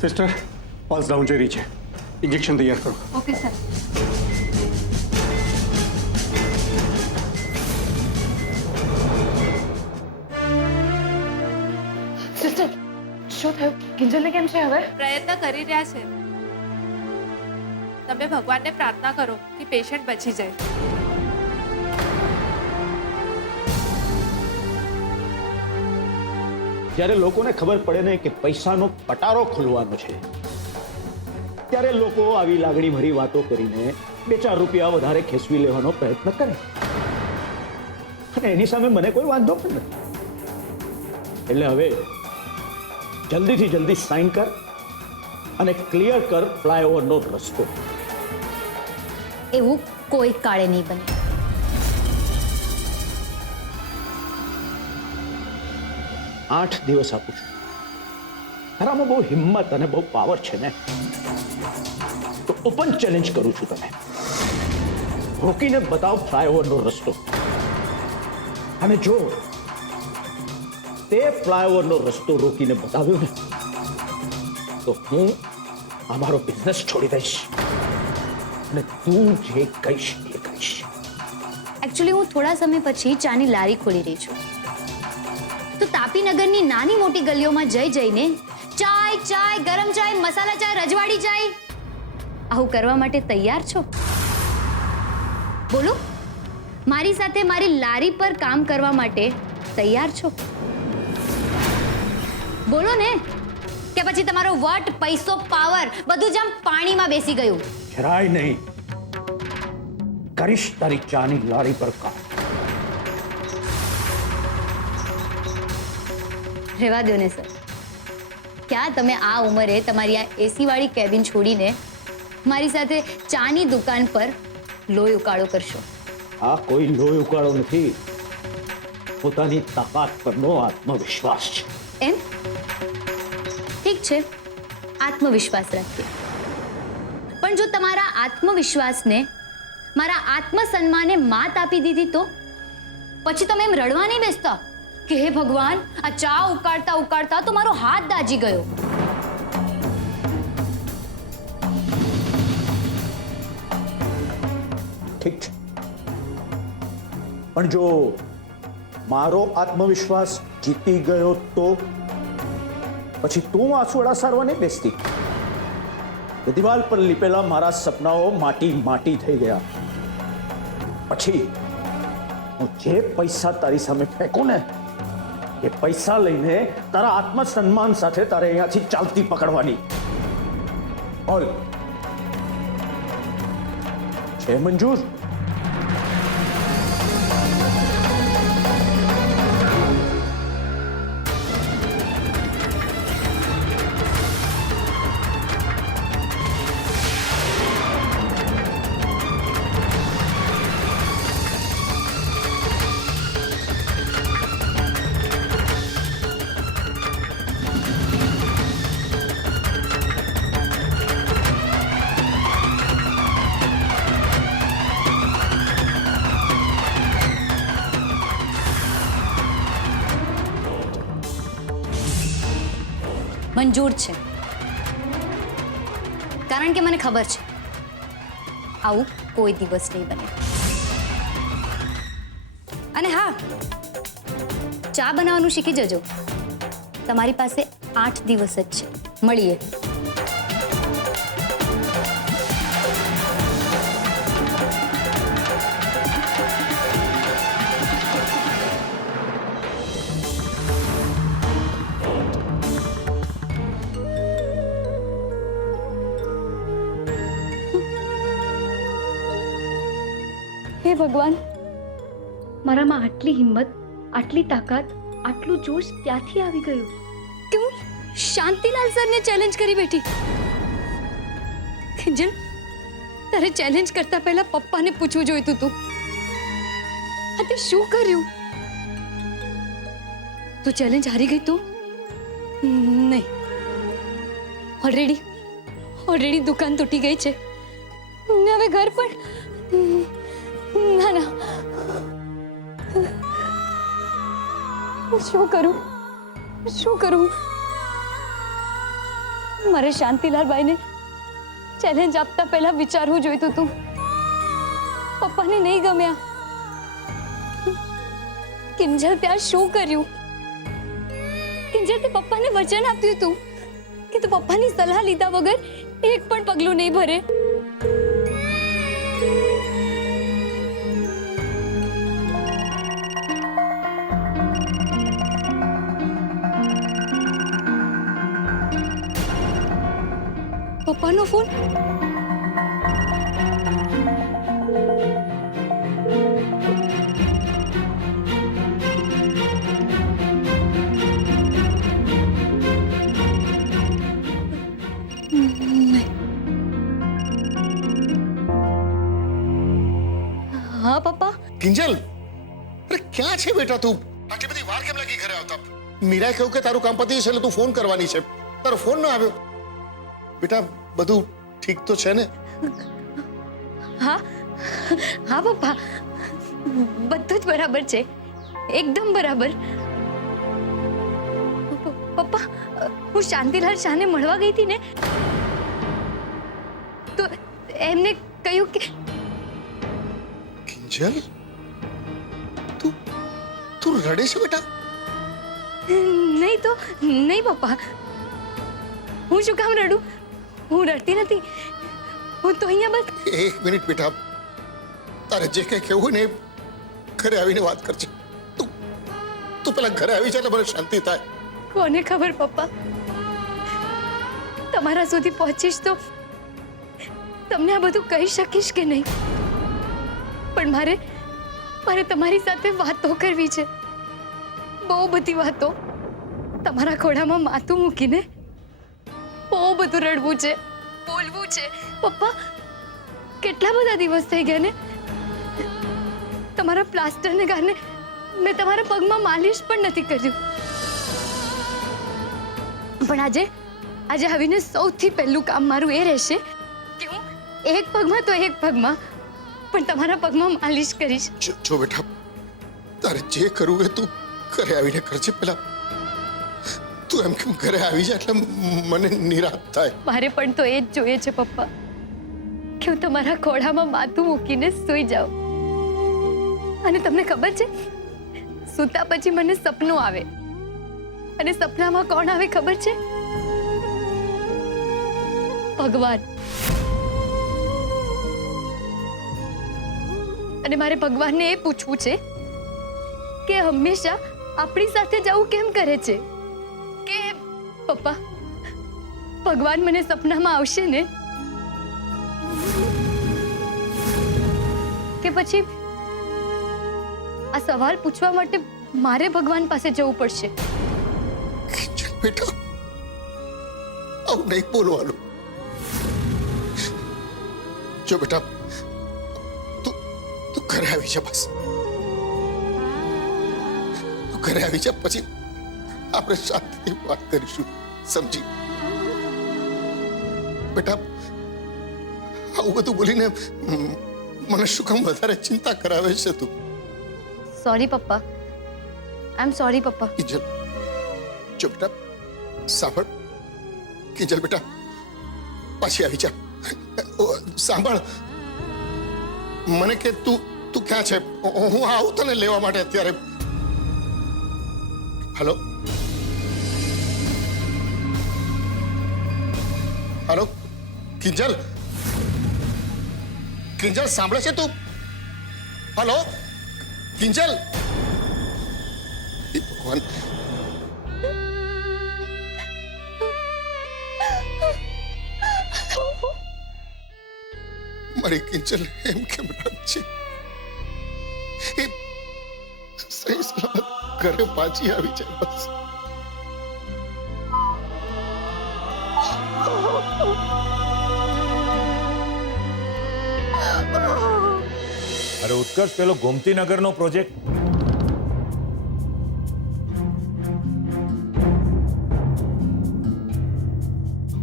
Sister pulse down જઈ રહી છે. ઇન્જેક્શન તૈયાર કરો. Okay sir. સિસ્ટર શું થયું? કિંજલને કેમ છે હવે? પ્રયત્ન કરી રહ્યા છે. તમે ભગવાનને પ્રાર્થના કરો કે પેશન્ટ બચી જાય. જ્યારે લોકોને ખબર પડે ને કે પૈસાનો પટારો ખુલવાનો છે, ત્યારે લોકો આવી લાગણી ભરી વાતો કરીને 2-4 રૂપિયા વધારે ખેંચવી લેવાનો પ્રયત્ન કરે, અને એની સામે મને કોઈ વાંધો પણ નથી. એટલે હવે જલ્દીથી જલ્દી સાઇન કર અને ક્લિયર કર ફ્લાયઓવરનો રસ્તો. એવું કોઈ કાળે નહીં બને. આઠ દિવસ આપું છું. તારામાં બહુ હિંમત અને બહુ પાવર છે ને, તો ઓપન ચેલેન્જ કરું છું તને. રોકીને બતાવ ફ્લાયઓવરનો રસ્તો. અને જો તે ફ્લાયઓવરનો રસ્તો રોકીને બતાવ્યો ને, તો હું અમારો બિઝનેસ છોડી દઈશ અને તું જે કહીશ એ કહીશ. એકચ્યુઅલી હું થોડા સમય પછી ચાની લારી ખોલી રહી છું. તો તાપીનગરની નાની મોટી ગલીઓમાં જઈને ચાય ચાય, ગરમ ચાય, મસાલા ચાય, રજવાડી ચાય આવું કરવા માટે તૈયાર છો? બોલો, મારી સાથે મારી લારી પર કામ કરવા માટે તૈયાર છો? બોલો ને, કે પછી તમારો વટ, પૈસો, પાવર બધું જ આમ પાણીમાં બેસી ગયું? જરાય નહીં. કરીશ તારી ચાની લારી પર કામ. રહેવા દો ને સર. ક્યાં તમે આ ઉંમરે તમારી આ એસી વાળી કેબિન છોડીને મારી સાથે ચાની દુકાન પર લોહી ઉકાળો કરશો? આ કોઈ લોહી ઉકાળો નથી, પોતાની તાકાત પરનો આત્મવિશ્વાસ છે. એમ? ઠીક છે, આત્મવિશ્વાસ રાખીએ. પણ જો તમારા આત્મવિશ્વાસને મારા આત્મસન્માને માત આપી દીધી તો પછી તમે એમ રડવા નહીં બેસતા કે હે ભગવાન, આ ચા ઉકાળતા ઉકાળતા તો મારો હાથ દાજી ગયો. ઠીક છે, પણ જો મારો આત્મવિશ્વાસ જીતી ગયો તો પછી તું આંસુડા સારવા નહીં બેસતી. દિવાલ પર લીપેલા મારા સપનાઓ માટી માટી થઈ ગયા. પછી હું જે પૈસા તારી સામે ફેંકું ને, એ પૈસા લઈને તારા આત્મસન્માન સાથે તારે અહીંયાથી ચાલતી પકડવાની. બોલ, છે મંજૂર? મંજૂર છે, કારણ કે મને ખબર છે આવું કોઈ દિવસ નહીં બને. અને હા, ચા બનાવવાનું શીખી જજો. તમારી પાસે 8 દિવસ જ છે. મળીએ. હે ભગવાન, મારામાં આટલી હિંમત, આટલી તાકાત, આટલું જોશ ક્યાંથી આવી ગયું કે હું શાંતિલાલ સરને ચેલેન્જ કરી બેઠી? કિંજલ, તારે ચેલેન્જ કરતા પહેલા પપ્પાને પૂછવું જોઈતું હતું. આ તે શું કર્યું? તું ચેલેન્જ હારી ગઈ તો? નહીં, ઓલરેડી દુકાન તૂટી ગઈ છે ને હવે ઘર પણ. ના ના, શું કરું? મારે શાંતિલાલબાઈને ચેલેન્જ આપતા પહેલા વિચારવું જોઈતું હતું. પપ્પાને નહીં ગમ્યા. કિંજલ ત્યાં શું કર્યું? કિંજલ તે પપ્પાને વચન આપ્યું હતું કે તું પપ્પાની સલાહ લીધા વગર એક પણ પગલું નહીં ભરે. પપ્પાનો ફોન. હા પપ્પા. કિંજલ, અરે ક્યાં છે બેટા તું? આટલી બધી વાર કેમ લાગી ઘરે આવતા? મીરાએ કહ્યું કે તારું કામ પતી જશે એટલે તું ફોન કરવાની છે. તારો ફોન ન આવ્યો. બેટા બધું ઠીક તો છે ને? હા હા પપ્પા, બધું જ બરાબર છે, એકદમ બરાબર. પપ્પા, હું શાંતિલાલ શાહને મળવા ગઈ હતી ને, તો એમને કહ્યું કે કિંજલ, તું રડે છે બેટા? નહીં તો નહીં પપ્પા, હું શું કામ રડું? હું રડતી નથી. હું તો અહીંયા બસ. એક મિનિટ બેટા, તારે જે કઈ કહેવું હોય ને ઘરે આવીને વાત કરજે. તું પેલા ઘરે આવી જાય એટલે મને શાંતિ થાય. કોને ખબર પપ્પા, તમારા સુધી પહોંચીશ તો તમને આ બધું કહી શકીશ કે નહીં. પણ મારે તમારી સાથે વાતો કરવી છે, બહુ બધી વાતો. તમારા ખોળામાં માથું મૂકીને બહુ બધું રડવું છે, બોલવું છે. પપ્પા, કેટલા બધા દિવસ થઈ ગયા ને, તમારા પ્લાસ્ટરને કારણે મેં તમારા પગમાં માલિશ પણ નથી કર્યું. પણ આજે આવીને સૌથી પહેલું કામ મારું એ રહેશે કે હું એક પગમાં તો એક પગમાં પણ તમારા પગમાં માલિશ કરીશ. જો બેટા, તારે જે કરવું એ તું ઘરે આવીને કરજે. પેલા તું એમ કેમ ઘરે આવી જાય એટલે મને નિરાશ થાય. મારે પણ તો એ જ જોઈએ છે પપ્પા, કે હું તમારા ખોળામાં માથું મૂકીને સૂઈ જાઉં. અને તમને ખબર છે, સૂતા પછી મને સપનું આવે, અને સપનામાં કોણ આવે ખબર છે? ભગવાન. અને મારે ભગવાનને એ પૂછવું છે કે હંમેશા આપણી સાથે જવું કેમ કરે છે? કે પપ્પા, ભગવાન મને સપનામાં આવશે ને, કે પછી આ સવાલ પૂછવા માટે મારે ભગવાન પાસે જવું પડશે? કિંજલ બેટા, આવું નહીં બોલવાનું. જો બેટા, તું ઘરે આવી જા. બસ તું ઘરે આવી જા, પછી આપણે શાંતિથી વાત કરીશું. સમજી? બેટા, આવું બધું બોલીને મને શું કામ વધારે ચિંતા કરાવે છે તું? સોરી પપ્પા, આઈ એમ સોરી પપ્પા. કિંજલ, જો બેટા સાંભળ. કિંજલ બેટા, પાછી આવી જા. સાંભળ, મને કે તું ક્યાં છે? હું આવું તને લેવા માટે અત્યારે. હેલો હેલો, કિંજલ, કિંજલ સાંભળે છે તું? હેલો કિંજલ. ભગવાન, મારી કિંજલ એમ કેમ રડે છે? એ સહી સલામત ઘરે પાછી આવી જાય બસ. અરે ઉત્કર્ષ, પેલો ગોમતીનગરનો પ્રોજેક્ટ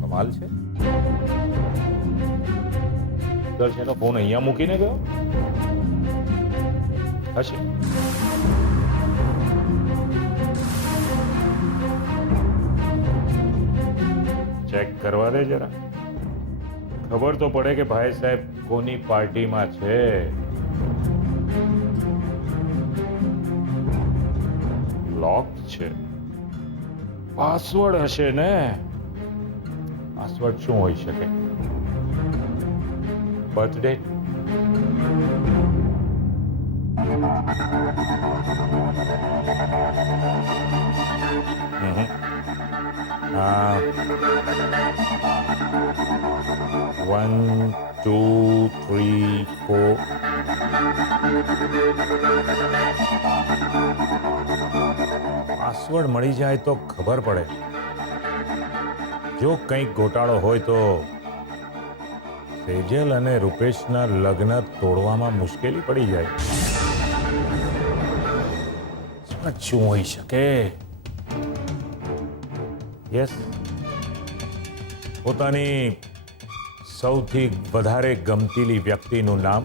કમાલ છે. ઉત્કર્ષ એનો ફોન અહીંયા મૂકીને ગયો હશે. ચેક કરવા દે જરા, ખબર તો પડે કે ભાઈ સાહેબ કોની પાર્ટીમાં છે. લોક છે, પાસવર્ડ હશે ને. પાસવર્ડ શું હોઈ શકે? Birth date? હા, 1 2 3 4. પાસવર્ડ મળી જાય તો ખબર પડે. જો કંઈક ગોટાળો હોય તો સેજલ અને રૂપેશના લગ્ન તોડવામાં મુશ્કેલી પડી જાય. શું હોઈ શકે? યસ, પોતાની સૌથી વધારે ગમતીલી વ્યક્તિનું નામ,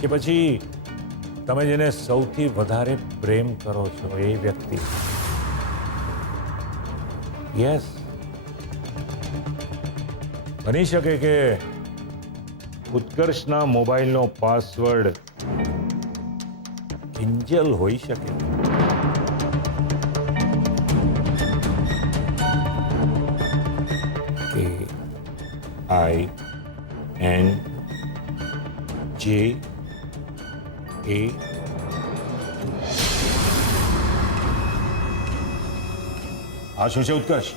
કે પછી તમે જેને સૌથી વધારે પ્રેમ કરો છો એ વ્યક્તિ. યસ, બની શકે કે ઉત્કર્ષના મોબાઈલનો પાસવર્ડ કિંજલ હોઈ શકે. KINJA. હા, શું છે ઉત્કર્ષ?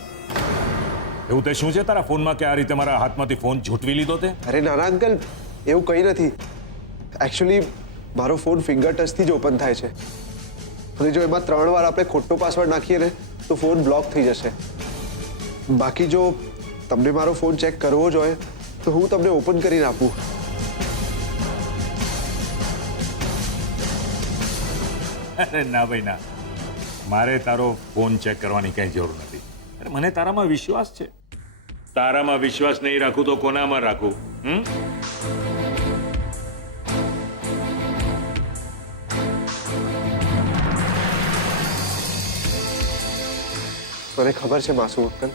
એવું તે શું છે તારા ફોનમાં કે આ રીતે મારા હાથમાંથી ફોન ઝૂંટવી લીધો તે? અરે નાના અંકલ, એવું કંઈ નથી. એકચ્યુઅલી મારો ફોન ફિંગર ટચથી જ ઓપન થાય છે, અને જો એમાં 3 વાર આપણે ખોટો પાસવર્ડ નાખીએ ને તો ફોન બ્લોક થઈ જશે. બાકી જો તમને મારો ફોન ચેક કરવો જ હોય તો હું તમને ઓપન કરીને આપું. અરે ના ભાઈ ના, મારે તારો ફોન ચેક કરવાની કઈ જરૂર નથી. અરે મને તારામાં વિશ્વાસ છે. તારામાં વિશ્વાસ નહીં રાખું તો કોનામાં રાખું? મને ખબર છે માસૂમ અંકલ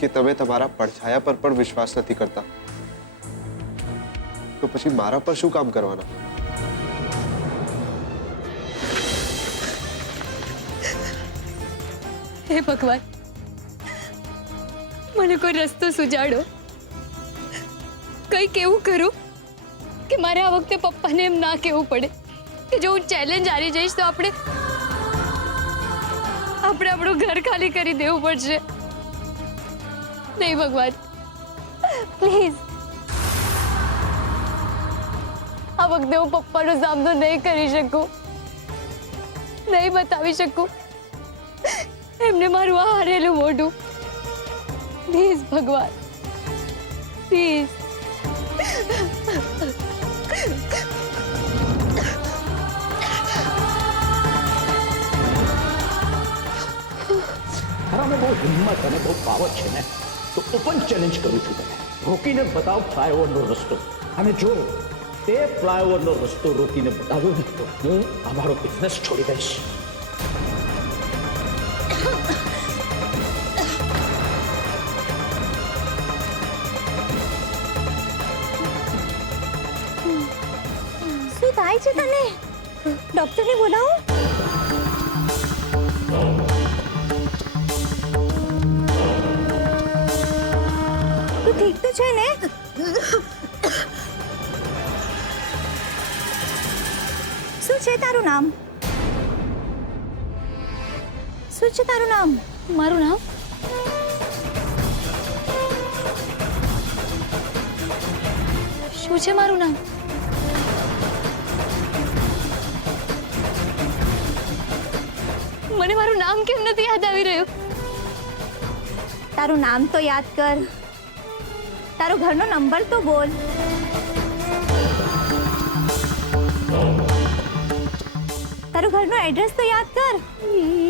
કે તમે તમારા પડછાયા પર પણ વિશ્વાસ નથી કરતા, તો પછી મારા પર શું કામ કરવાના? હે ભગવાન, મને કોઈ રસ્તો સુજાડો. કંઈક એવું કરું કે મારે આ વખતે પપ્પાને એમ ના કહેવું પડે કે જો હું ચેલેન્જ હારી જઈશ તો આપણે આપણું ઘર ખાલી કરી દેવું પડશે. નહીં ભગવાન, પ્લીઝ આ વખતે હું પપ્પાનો સામનો નહીં કરી શકું, નહીં બતાવી શકું એમને મારું આ હારેલું મોઢું. પ્લીઝ ભગવાન, પ્લીઝ. તારામાં બહુ હિંમત અને બહુ પાવર છે ને, તો ઓપન ચેલેન્જ કરું છું તને. રોકીને બતાવ ફ્લાયઓવરનો રસ્તો, અને જો તે ફ્લાયઓવરનો રસ્તો રોકીને બતાવ્યો ને તો હું અમારો બિઝનેસ છોડી દઈશ. શું થાય છે તને? ડોક્ટરને બોલાવો. તું ઠીક તો છે ને? શું છે તારું નામ? શું છે તારું નામ? મારું નામ શું છે? મારું નામ મને મારું નામ કેમ નથી યાદ આવી રહ્યું? તારું નામ તો યાદ કર, તારો ઘરનો નંબર તો બોલ. તારું ઘરનો એડ્રેસ તો યાદ કર.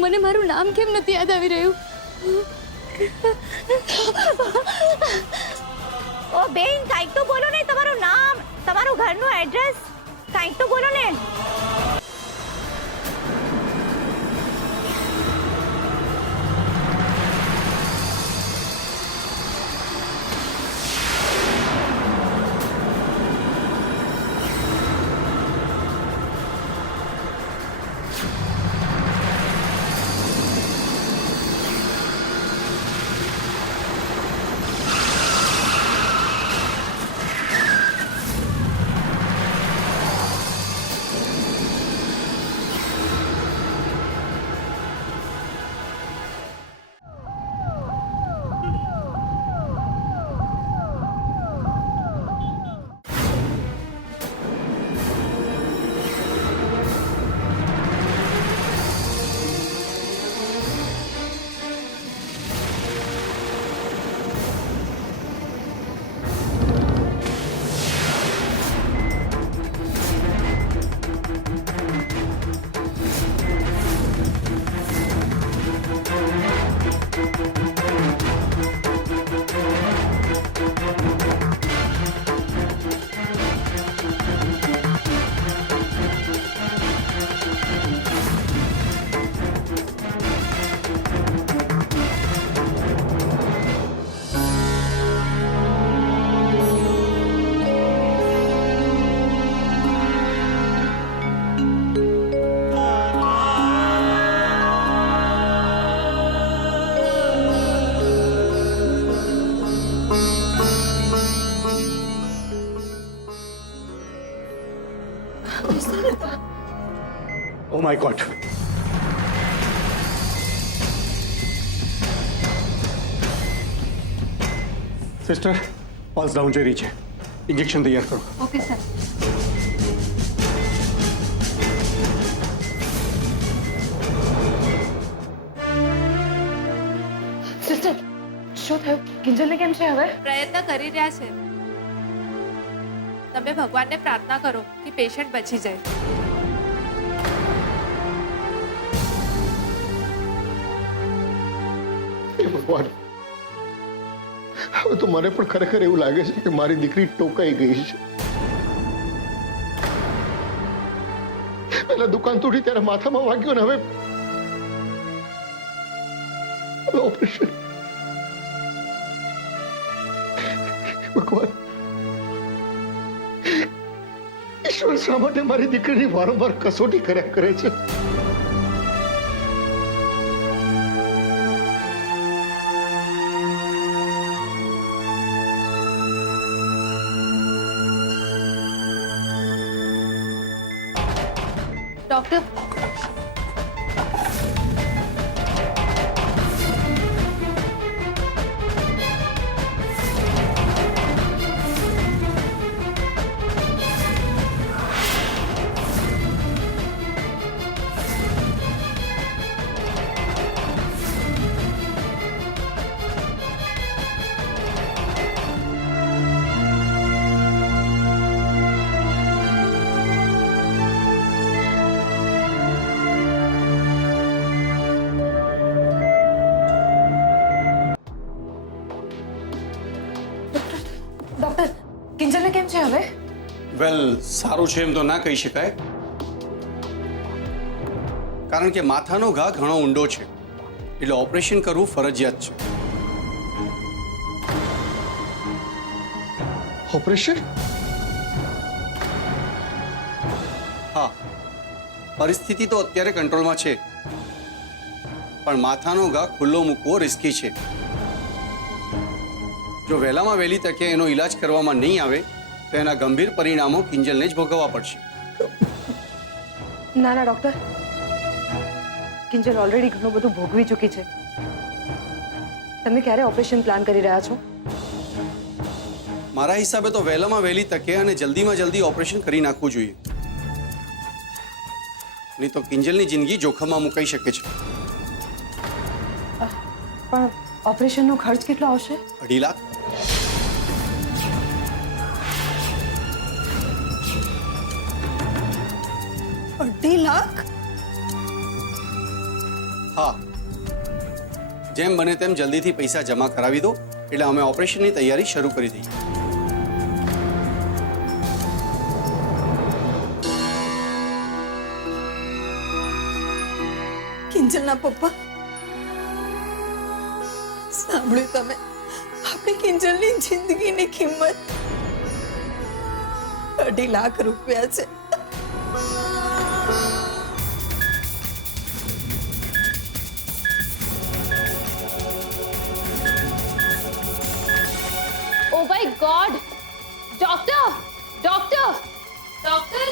મને મારું નામ કેમ નથી યાદ આવી રહ્યું? ઓ બેન, કાંઈક તો બોલો ને. તમારું નામ, તમારું ઘરનું એડ્રેસ કાંઈક તો બોલો ને. Oh my God. Sister, pulse down જઈ રહી છે. ઇન્જેક્શન તૈયાર કરો. Okay sir. સિસ્ટર, શું થયું? કિંજલને કેમ છે હવે? પ્રયત્ન કરી રહ્યા છે. તમે ભગવાનને પ્રાર્થના કરો કે પેશન્ટ બચી જાય. હે ભગવાન, હવે તો મને પણ ખરેખર એવું લાગે છે કે મારી દીકરી ટોકાઈ ગઈ છે. પહેલા દુકાન તૂટી ત્યારે માથામાં વાગ્યું ને હવે ઓપરેશન. ભગવાન, ઈશ્વર શા માટે મારી દીકરીની વારંવાર કસોટી કર્યા કરે છે? ડોક્ટર, ડોક્ટર, કિંજલને કેમ છે હવે? વેલ, સારું છે એમ તો ના કહી શકાય, કારણ કે માથાનો ઘા ઘણો ઊંડો છે, એટલે ઓપરેશન કરવું ફરજિયાત છે. ઓપરેશન? હા, પરિસ્થિતિ તો અત્યારે કંટ્રોલમાં છે, પણ માથાનો ઘા ખુલ્લો મૂકવો રિસ્કી છે. જો વહેલામાં વહેલી તકે એનો ઈલાજ કરવામાં નહીં આવે તો એના ગંભીર પરિણામો કિંજલને જ ભોગવવા પડશે. ના ના ડોક્ટર, કિંજલ ઓલરેડી ઘણું બધું ભોગવી ચૂકી છે. તમે ક્યારે ઓપરેશન પ્લાન કરી રહ્યા છો? મારા હિસાબે તો વહેલામાં વહેલી તકે અને જલ્દીમાં જલ્દી ઓપરેશન કરી નાખવું જોઈએ, નહીં તો કિંજલની જિંદગી જોખમમાં મુકાઈ શકે છે. પણ ઓપરેશનનો ખર્ચ કેટલો આવશે? 2.5 લાખ. હા, જેમ બને તેમ જલ્દીથી પૈસા જમા કરાવી દો એટલે અમે ઓપરેશનની તૈયારી શરૂ કરી દઈએ. કિંજલના પપ્પા, સાંભળ્યું તમે? આપણી કિંજલની જિંદગીની કિંમત 2.5 લાખ રૂપિયા છે. Oh my God! Doctor! Doctor! Doctor,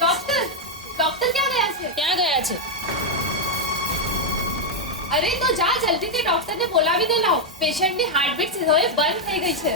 doctor, doctor ક્યાં ગયા છે? ક્યાં ગયા છે? અરે તો જા જલ્દીથી ડોક્ટરને બોલાવીને લાવો. પેશન્ટની હાર્ટબીટ હવે બંધ થઈ ગઈ છે.